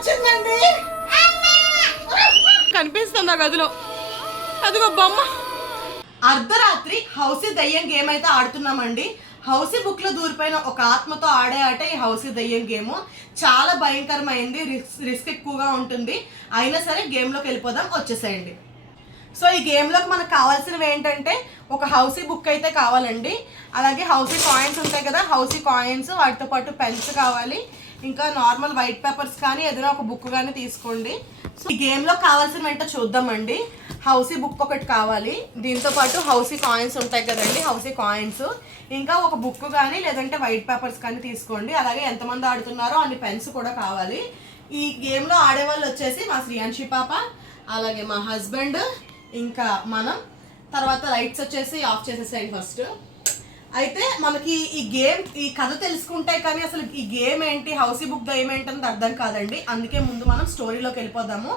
వచ్చిందండి. కనిపిస్తుంది ఆ గదిలో, అదిగో బొమ్మ. అర్ధరాత్రి హౌసీ దయ్యం గేమ్ అయితే ఆడుతున్నామండి. హౌసీ బుక్ లో దూరిపోయిన ఒక ఆత్మతో ఆడే ఆట ఈ హౌసీ దయ్యం గేమ్. చాలా భయంకరమైంది, రిస్క్ ఎక్కువగా ఉంటుంది. అయినా సరే గేమ్ లోకి వెళ్ళిపోదాం, వచ్చేసేయండి. సో ఈ గేమ్లోకి మనకు కావాల్సినవి ఏంటంటే ఒక హౌసీ బుక్ అయితే కావాలండి, అలాగే హౌసీ కాయిన్స్ ఉంటాయి కదా, హౌసీ కాయిన్స్, వాటితో పాటు పెన్స్ కావాలి, ఇంకా నార్మల్ వైట్ పేపర్స్ కానీ ఏదైనా ఒక బుక్ కానీ తీసుకోండి. సో ఈ గేమ్లో కావాల్సినవి ఏంటో చూద్దామండి. హౌసీ బుక్ ఒకటి కావాలి, దీంతో పాటు హౌసీ కాయిన్స్ ఉంటాయి కదండి, హౌసీ కాయిన్స్, ఇంకా ఒక బుక్ కానీ లేదంటే వైట్ పేపర్స్ కానీ తీసుకోండి. అలాగే ఎంతమంది ఆడుతున్నారో అన్ని పెన్స్ కూడా కావాలి. ఈ గేమ్లో ఆడేవాళ్ళు వచ్చేసి మా శ్రీయాన్షి పాప, అలాగే మా హస్బెండ్, ఇంకా మనం. తర్వాత లైట్స్ వచ్చేసి ఆఫ్ చేసేసేయండి ఫస్ట్. అయితే మనకి ఈ కథ తెలుసుకుంటే కానీ అసలు ఈ గేమ్ ఏంటి, హౌసీ బుక్ దయ్యం ఏంటన్నది అర్థం కాదండి. అందుకే ముందు మనం స్టోరీలోకి వెళ్ళిపోదాము.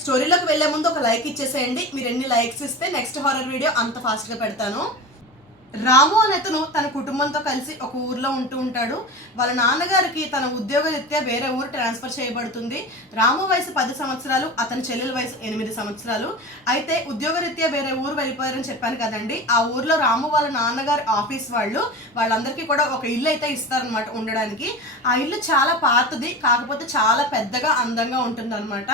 స్టోరీలోకి వెళ్ళే ముందు ఒక లైక్ ఇచ్చేసేయండి. మీరు ఎన్ని లైక్స్ ఇస్తే నెక్స్ట్ హారర్ వీడియో అంత ఫాస్ట్గా పెడతాను. రాము అనే అతను తన కుటుంబంతో కలిసి ఒక ఊర్లో ఉంటూ ఉంటాడు. వాళ్ళ నాన్నగారికి తన ఉద్యోగరీత్యా వేరే ఊరు ట్రాన్స్ఫర్ చేయబడుతుంది. రాము వయసు 10 సంవత్సరాలు, అతని చెల్లెల వయసు 8 సంవత్సరాలు. అయితే ఉద్యోగరీత్యా వేరే ఊరు వెళ్ళిపోయారని చెప్పాను కదండి. ఆ ఊర్లో రాము వాళ్ళ నాన్నగారి ఆఫీస్ వాళ్ళందరికీ కూడా ఒక ఇల్లు అయితే ఇస్తారనమాట ఉండడానికి. ఆ ఇల్లు చాలా పాతది, కాకపోతే చాలా పెద్దగా అందంగా ఉంటుంది అనమాట.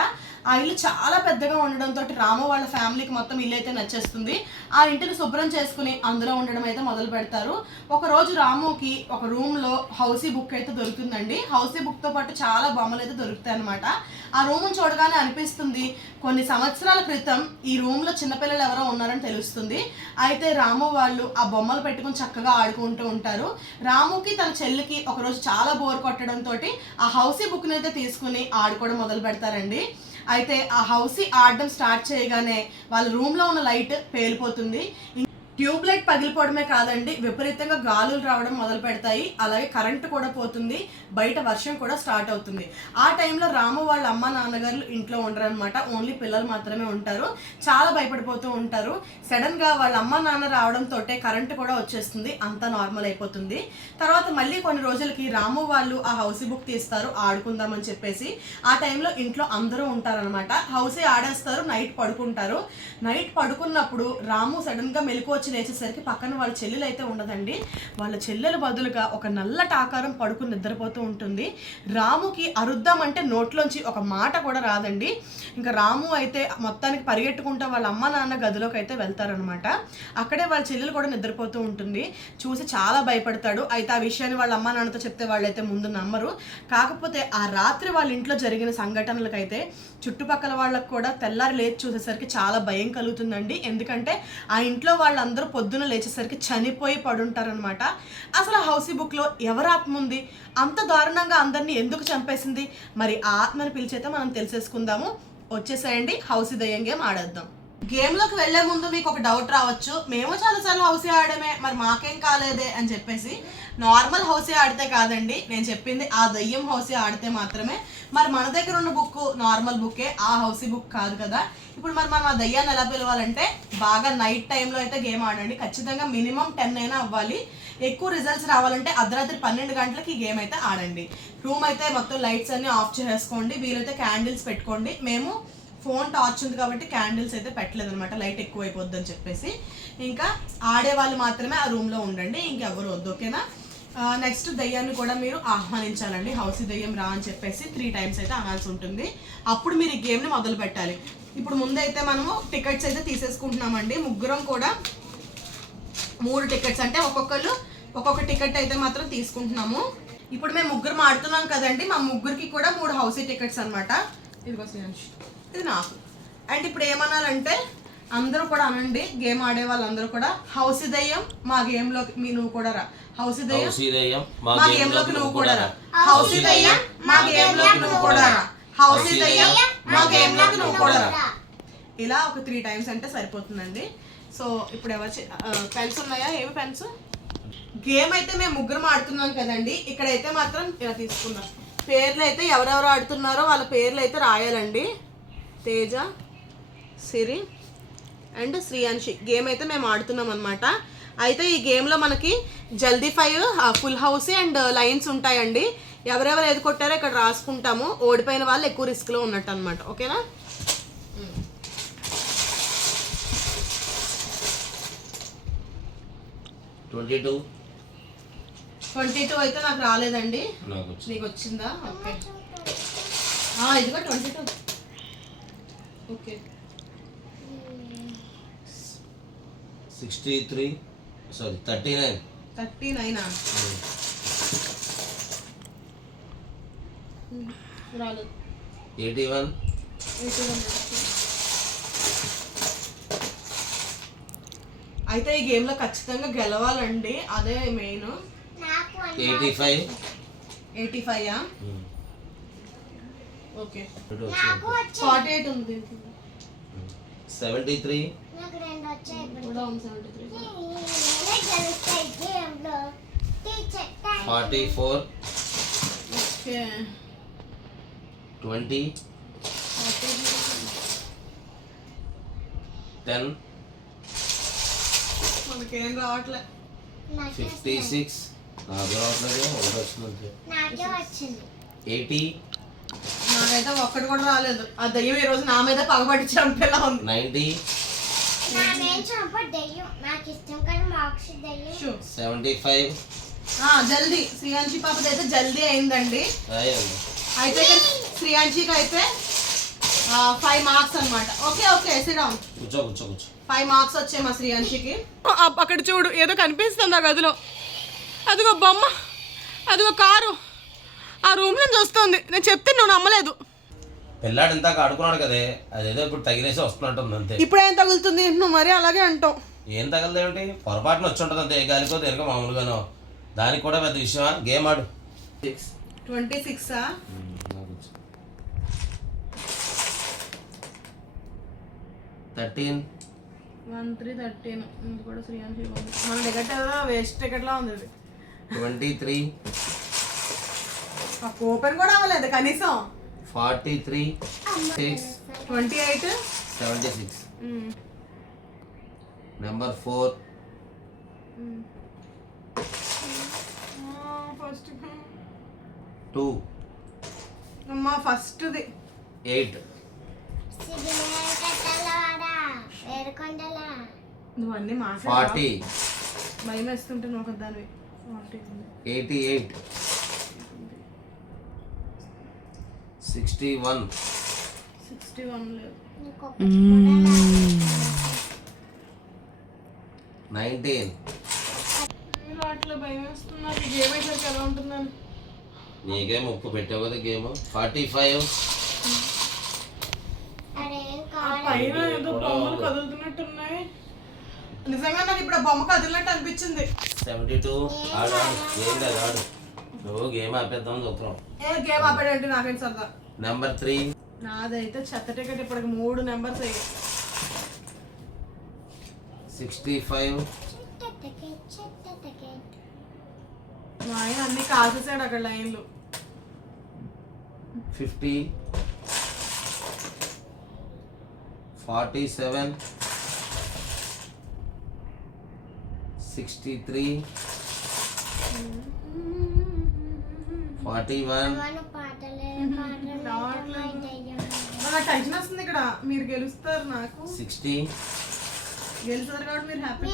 ఆ ఇల్లు చాలా పెద్దగా ఉండడంతో రాము వాళ్ళ ఫ్యామిలీకి మొత్తం ఇల్లు అయితే నచ్చేస్తుంది. ఆ ఇంటిని శుభ్రం చేసుకుని అందులో ఉండడం అయితే మొదలు పెడతారు. ఒక రోజు రాముకి ఒక రూమ్లో హౌసీ బుక్ అయితే దొరుకుతుందండి. హౌసీ బుక్తో పాటు చాలా బొమ్మలు అయితే దొరుకుతాయి అనమాట. ఆ రూమ్ని చూడగానే అనిపిస్తుంది కొన్ని సంవత్సరాల క్రితం ఈ రూమ్లో చిన్నపిల్లలు ఎవరో ఉన్నారని తెలుస్తుంది. అయితే రాము వాళ్ళు ఆ బొమ్మలు పెట్టుకుని చక్కగా ఆడుకుంటూ ఉంటారు. రాముకి తన చెల్లికి ఒకరోజు చాలా బోర్ కొట్టడంతో ఆ హౌసీ బుక్ని అయితే తీసుకుని ఆడుకోవడం మొదలు పెడతారండి. అయితే ఆ హౌసీ ఆడడం స్టార్ట్ చేయగానే వాళ్ళ రూమ్లో ఉన్న లైట్ పేలిపోతుంది. ట్యూబ్ లైట్ పగిలిపోవడమే కాదండి, విపరీతంగా గాలులు రావడం మొదలు పెడతాయి. అలాగే కరెంటు కూడా పోతుంది, బయట వర్షం కూడా స్టార్ట్ అవుతుంది. ఆ టైంలో రాము వాళ్ళ అమ్మ నాన్నగారు ఇంట్లో ఉండరు అనమాట, ఓన్లీ పిల్లలు మాత్రమే ఉంటారు. చాలా భయపడిపోతూ ఉంటారు. సడన్గా వాళ్ళ అమ్మ నాన్న రావడంతో కరెంటు కూడా వచ్చేస్తుంది, అంతా నార్మల్ అయిపోతుంది. తర్వాత మళ్ళీ కొన్ని రోజులకి రాము వాళ్ళు ఆ హౌసీ బుక్ తీస్తారు ఆడుకుందామని చెప్పేసి. ఆ టైంలో ఇంట్లో అందరూ ఉంటారనమాట. హౌసీ ఆడేస్తారు, నైట్ పడుకుంటారు. నైట్ పడుకున్నప్పుడు రాము సడన్గా మెలకు లేచేసరికి పక్కన వాళ్ళ చెల్లెలు అయితే ఉండదండి. వాళ్ళ చెల్లెలు బదులుగా ఒక నల్లటి ఆకారం పడుకుని నిద్రపోతూ ఉంటుంది. రాముకి అరుద్దామంటే నోట్లోంచి ఒక మాట కూడా రాదండి. ఇంకా రాము అయితే మొత్తానికి పరిగెట్టుకుంటూ వాళ్ళ అమ్మ నాన్న గదిలోకి అయితే వెళ్తారనమాట. అక్కడే వాళ్ళ చెల్లెలు కూడా నిద్రపోతూ ఉంటుంది. చూసి చాలా భయపడతాడు. అయితే ఆ విషయాన్ని వాళ్ళ అమ్మ నాన్నతో చెప్తే వాళ్ళైతే ముందు నమ్మరు. కాకపోతే ఆ రాత్రి వాళ్ళ ఇంట్లో జరిగిన సంఘటనలకైతే చుట్టుపక్కల వాళ్ళకు కూడా తెల్లారి లేచి చూసేసరికి చాలా భయం కలుగుతుందండి. ఎందుకంటే ఆ ఇంట్లో వాళ్ళందరూ పొద్దున లేచేసరికి చనిపోయి పడుంటారనమాట. అసలు హౌసీ బుక్లో ఎవరి ఆత్మ ఉంది, అంత దారుణంగా అందరినీ ఎందుకు చంపేసింది? మరి ఆ ఆత్మని పిలిచైతే మనం తెలిసేసుకుందాము. వచ్చేసేయండి, హౌసీ దయ్యం గేమ్ ఆడేద్దాం. గేమ్లోకి వెళ్లే ముందు మీకు ఒక డౌట్ రావచ్చు, మేము చాలాసార్లు హౌసీ ఆడమే, మరి మాకేం కాలేదే అని చెప్పేసి. నార్మల్ హౌసీ ఆడితే కాదండి నేను చెప్పింది, ఆ దయ్యం హౌసీ ఆడితే మాత్రమే. మరి మన దగ్గర ఉన్న బుక్ నార్మల్ బుక్కే, ఆ హౌసీ బుక్ కాదు కదా. ఇప్పుడు మరి మనం ఆ దయ్యాన్ని ఎలా పిలవాలంటే బాగా నైట్ టైంలో అయితే గేమ్ ఆడండి. ఖచ్చితంగా మినిమం 10 అయినా అవ్వాలి. ఎక్కువ రిజల్ట్స్ రావాలంటే అర్ధరాత్రి 12 గంటలకి ఈ గేమ్ అయితే ఆడండి. రూమ్ అయితే మొత్తం లైట్స్ అన్ని ఆఫ్ చేసుకోండి, వీలైతే క్యాండిల్స్ పెట్టుకోండి. మేము ఫోన్ టార్చ్ ఉంది కాబట్టి క్యాండిల్స్ అయితే పెట్టలేదు అనమాట, లైట్ ఎక్కువ అయిపోద్ది అని చెప్పేసి. ఇంకా ఆడేవాళ్ళు మాత్రమే ఆ రూమ్లో ఉండండి, ఇంకెవరు వద్దు, ఓకేనా. నెక్స్ట్ దయ్యాన్ని కూడా మీరు ఆహ్వానించాలండి. హౌసీ దయ్యం రా అని చెప్పేసి 3 టైమ్స్ అయితే అనాల్సి ఉంటుంది. అప్పుడు మీరు ఈ గేమ్ని మొదలు పెట్టాలి. ఇప్పుడు ముందైతే మనము టికెట్స్ అయితే తీసేసుకుంటున్నామండి. ముగ్గురం కూడా 3 టికెట్స్, అంటే ఒక్కొక్క టికెట్ అయితే మాత్రం తీసుకుంటున్నాము. ఇప్పుడు మేము ముగ్గురం ఆడుతున్నాం కదండి, మా ముగ్గురికి కూడా 3 హౌసీ టికెట్స్ అనమాట. ఇదిగో శ్రీయాంష్, ఇది నాకు. అండ్ ఇప్పుడు ఏమన్నారంటే అందరూ కూడా అనండి, గేమ్ ఆడే వాళ్ళందరూ కూడా, హౌసీ దయ్యం మా గేమ్లోకి నువ్వు కూడా రా, హౌసీ దయ్యం మా గేమ్లోకి నువ్వు కూడా రా, హౌసీ దయ్యం మా గేమ్లోకి నువ్వు కూడా రా, హౌసీ దయ్యం మా గేమ్లోకి నువ్వు కూడా రా. ఇలా ఒక 3 టైమ్స్ అంటే సరిపోతుందండి. సో ఇప్పుడు పెన్స్ ఉన్నాయా? ఏమి పెన్స్? గేమ్ అయితే మేము ముగ్గురం ఆడుతున్నాం కదండి. ఇక్కడైతే మాత్రం ఇలా తీసుకున్నాం. పేర్లు అయితే ఎవరెవరు ఆడుతున్నారో వాళ్ళ పేర్లు అయితే రాయాలండి. తేజ, సిరి అండ్ శ్రీయాన్షి గేమ్ అయితే మేము ఆడుతున్నాం అనమాట. అయితే ఈ గేమ్లో మనకి జల్దీ 5, ఫుల్ హౌసీ అండ్ లైన్స్ ఉంటాయండి. ఎవరెవరు ఏది కొట్టారో ఇక్కడ రాసుకుంటాము. ఓడిపోయిన వాళ్ళు ఎక్కువ రిస్క్లో ఉన్నట్టు అనమాట. ఓకేనా? 22 అయితే నాకు రాలేదండి. నీకు వచ్చిందా? ఓకే, ఇదిగో 22. ఓకే, 39 రాలేదు. 81 అయితే ఈ గేమ్లో ఖచ్చితంగా గెలవాలండి, అదే మెయిన్. 85 ఓకే, 48 ఉంది. 73 44 ఓకే, 20 10 మనకేం రావట్లే. 56 నాకు రావట్లేదు, ఒకటి వచ్చింది. 80 నాకైతే ఒక్కటి కూడా రాలేదు. ఆ దయ్యం ఈ రోజు నా మీద పగబట్టి చంపేలా ఉంది. 90 75 జల్దీ శ్రీయాంశి పాపది అయితే జల్దీ అయిందండి. అయితే శ్రీయాంశికి అయితే 5 మార్క్స్ అనమాట. Okay okay, sit down. కూర్చో 5 మార్క్స్ వచ్చాయి మా శ్రీయాంశికి. అక్కడ చూడు, ఏదో కనిపిస్తుంది ఆ గదిలో. అదిగో బొమ్మ, అదిగో కారు ఆ రూమ్ నుంచి వస్తుంది. నేను చెప్తే నువ్వు నమ్మలేదు. పిల్లాడు ఇందాక ఆడుకున్నాడు కదే, అదేదో ఇప్పుడు తగిలేసి వస్తున్నట్టుంది అంతే. ఇప్పుడు ఏం తగులుతుంది? నువ్వు మరీ అలాగే అంటావు. ఏం తగలదు ఏమిటి, పొరపాటున వచ్చి ఉంటుంది అంతే. గాలికో దేనికో మామూలుగానో, దానికి కూడా పెద్ద విషయమా? గేమ్ ఆడు. 26 13 ఇది కూడా శ్రీయాంశి మన టికెట్ వేస్ట్ టికెట్లా ఉంది. 23 ఓపెన్ కూడా అవ్వలేదు కనీసం. 43 28 76 నెంబర్ 4 ఫస్ట్ 2 అమ్మా ఫస్ట్ది 8 నువ్వు అన్ని 40 భయం వేస్తుంటే నువ్వు దానివి. 88 61 లేదు. 19 అట్లా భయం వేస్తున్నారు. ఈ గేమ్ అయితే ఎలా ఉంటుందని. నీకే ముప్పు పెట్టావు కదా గేమ్. 45 పైన ఏదో బొమ్మలు కదులుతున్నట్టున్నాయి. నిజంగా నాకు ఇప్పుడు బొమ్మ కదిలినట్టు అనిపించింది. 72 ఆడు ఏం లేదు ఆడు, నువ్వు గేమ్ ఆపేద్దామని చూస్తున్నావు. గేమ్ ఆపాడంటే నాకేంటి సరదా. నెంబర్ 3 నాదైతే చెత్త టికెట్ ఇప్పటికి 3 నెంబర్స్ అయ్యాయి. 65 మా ఆయన అన్ని కాల్చేసాడు అక్కడ లైన్లు. 50 47 63 41 నాకు టెన్షన్ వస్తుంది ఇక్కడ. మీరు గెలుస్తారు, నాకు 60 గెలుస్తారు కాబట్టి మీరు హ్యాపీ.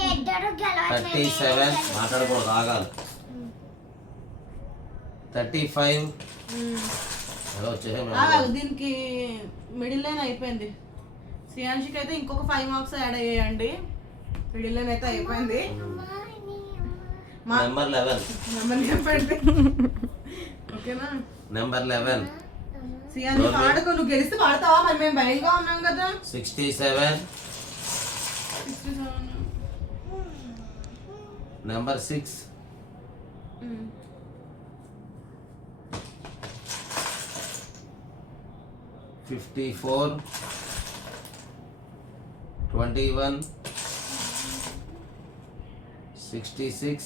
37 మాట్లాడకూడదు, ఆగాలి. 35 దీనికి మిడిల్ లైన్ అయిపోయింది. శ్రీయాంశికి అయితే ఇంకొక 5 మార్క్స్ యాడ్ అయ్యాయండి. మిడిల్ లైన్ అయితే అయిపోయింది. నెంబర్ 11 చెప్పండి. ఓకేనా? నెంబర్ 11 శ్రీయాంశి పాడుకో, నువ్వు గెలిస్తే పాడతావా? మరి మేము భయంగా ఉన్నాం కదా. 67 నెంబర్ 6 54 21 66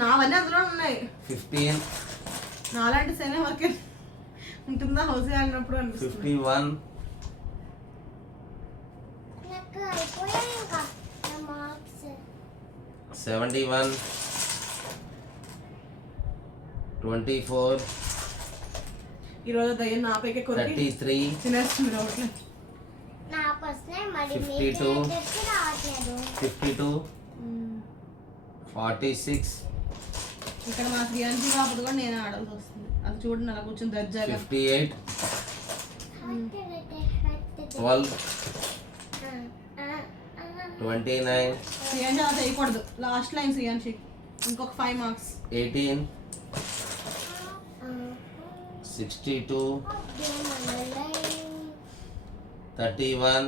నావన్నీ అందులో ఉన్నాయి. 15 నాలాంటి శని వరకే ఉంటుందా హౌస్ ఆడినప్పుడు అనిపిస్తుంది. 51 71 24, ఈరోజు దయ్యం నా పైకే కొరికి 33, తినేస్తుంది రావట్లే. నాకు వస్తున్నాయి మరి 52, మీకు రావట్లేదు. 52, 46, ఇక్కడ మా శ్రీయాన్సీ కాకపోతే కూడా నేను ఆడాల్సి వస్తుంది. అది చూడండి అలా కూర్చొని దర్జాగా. 58, 12, 29, శ్రీయాన్సీ అలా చేయకూడదు. Last line Shreyansi. ఇంకొక 5 మార్క్స్. 18, 62, 31,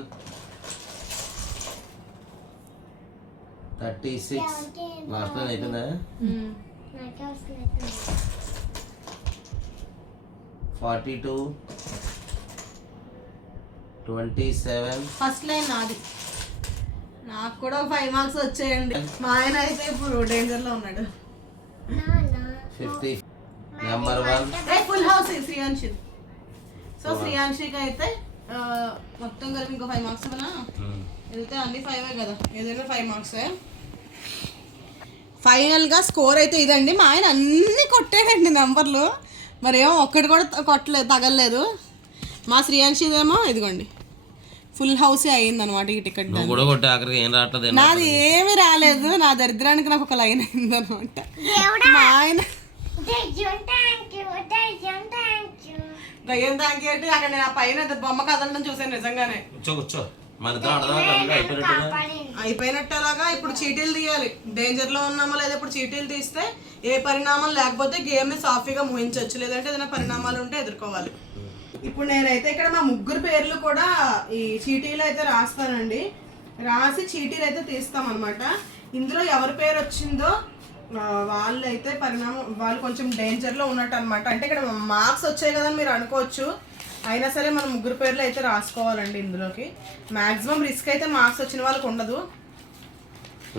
36. లాస్ట్ లైన్ అయిపోయిందా? నాకే వస్తుంది. 42, 27, ఫస్ట్ లైన్ నాది. నాకు కూడా 5 మార్క్స్ వచ్చేయండి. మా ఆయన అయితే ఇప్పుడు డేంజర్ లో ఉన్నాడు. 50. Number 1. Full house Shreyanshi. So శ్రీయాన్షికి అయితే మొత్తం కలిపి ఇంకో 5 మార్క్స్ కదా. వెళ్తే అన్ని 5 కదా, ఏదైనా 5 మార్క్స్. ఫైనల్గా స్కోర్ అయితే ఇదండి. మా ఆయన అన్ని కొట్టాడండి నెంబర్లు, మరి ఏమో ఒక్కటి కూడా కొట్టలేదు, తగలలేదు. మా శ్రీయాన్షిదేమో ఇదిగోండి ఫుల్ హౌసే అయిందనమాట ఈ టికెట్. నువ్వు కూడా కొట్టే ఆఖరికి ఏం రావట్లేదు. నాది ఏమీ రాలేదు, నా దరిద్రానికి నాకు ఒక లైన్ అయిందనమాట. మా ఆయన దయ్యం థ్యాంక్ ఏంటి అక్కడ నేను ఆ పైన బొమ్మ కదలడం చూసాను నిజంగానే. కూర్చో మన ఇద్దరం ఆడదాం అయిపోయినట్టుగా. అయిపోయినట్టు అలాగా. ఇప్పుడు చీటీలు తీయాలి. డేంజర్ లో ఉన్నామో లేదా ఇప్పుడు చీటీలు తీస్తే ఏ పరిణామం లేకపోతే గేమ్ ని సాఫీగా ముగించవచ్చు, లేదంటే ఏదైనా పరిణామాలు ఉంటే ఎదుర్కోవాలి. ఇప్పుడు నేనైతే ఇక్కడ మా ముగ్గురు పేర్లు కూడా ఈ చీటీలు అయితే రాస్తానండి. రాసి చీటీలు అయితే తీస్తాం అనమాట. ఇందులో ఎవరి పేరు వచ్చిందో వాళ్ళు అయితే వాళ్ళు కొంచెం డేంజర్లో ఉన్నట్టు అనమాట. అంటే ఇక్కడ మార్క్స్ వచ్చాయి కదా మీరు అనుకోవచ్చు, అయినా సరే మనం ముగ్గురు పేర్లు అయితే రాసుకోవాలండి ఇందులోకి. మ్యాక్సిమం రిస్క్ అయితే మార్క్స్ వచ్చిన వాళ్ళకి ఉండదు.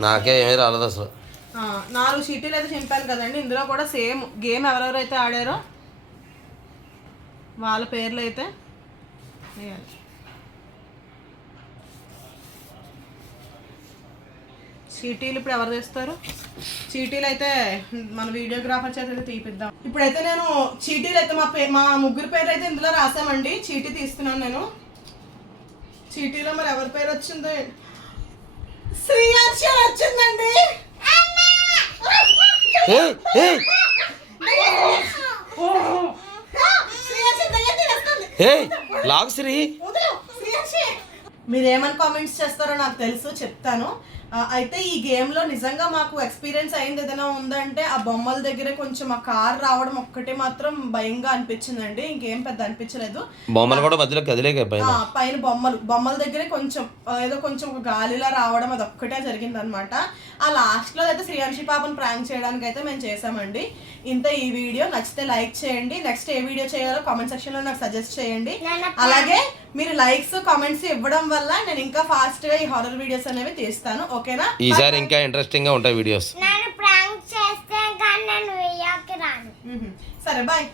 నాకే ఏమీ రాలేదు అసలు. 4 చీటీలు అయితే చింపాను కదండి. ఇందులో కూడా సేమ్ గేమ్ ఎవరెవరైతే ఆడారో వాళ్ళ పేర్లు అయితే వేయాలి. చీటీలు ఇప్పుడు ఎవరు తెస్తారు? చీటీలు అయితే మన వీడియోగ్రాఫర్ చేత అయితే తీపిద్దాం. ఇప్పుడైతే నేను చీటీలు అయితే మా ముగ్గురు పేరు అయితే ఇందులో రాసామండి. చీటీ తీస్తున్నాను నేను. చీటీలో మరి ఎవరి పేరు వచ్చిందో. శ్రీయాన్షి వచ్చిందండి. మీరేమని కామెంట్స్ చేస్తారో నాకు తెలుసు, చెప్తాను. అయితే ఈ గేమ్లో నిజంగా మాకు ఎక్స్పీరియన్స్ అయింది ఏదైనా ఉందంటే ఆ బొమ్మల దగ్గర కొంచెం ఆ కార్ రావడం ఒక్కటి మాత్రం భయంగా అనిపించిందండి. ఇంకేం పెద్ద అనిపించలేదు. బొమ్మలు కూడా మధ్యలో కదిలేక పైన బొమ్మల దగ్గరే కొంచెం ఏదో కొంచెం ఒక గాలిలా రావడం అది ఒక్కటే జరిగింది అనమాట. ఆ లాస్ట్లో అయితే శ్రీయాన్షి పాపను ప్రాంక్ చేయడానికి అయితే మేము చేసామండి. ఇంత ఈ వీడియో నచ్చితే లైక్ చేయండి. నెక్స్ట్ ఏ వీడియో చేయాలో కామెంట్ సెక్షన్లో నాకు సజెస్ట్ చేయండి. అలాగే మీరు లైక్స్ కామెంట్స్ ఇవ్వడం వల్ల నేను ఇంకా ఫాస్ట్ గా ఈ హారర్ వీడియోస్ అనేవి తీస్తాను. ఓకేనా? ఈసారి ఇంకా ఇంట్రెస్టింగ్ గా ఉంటాయి వీడియోస్. నేను ప్రాంక్ చేస్తే కానీ నేను వీడియోకి రాను. సరే బాయ్.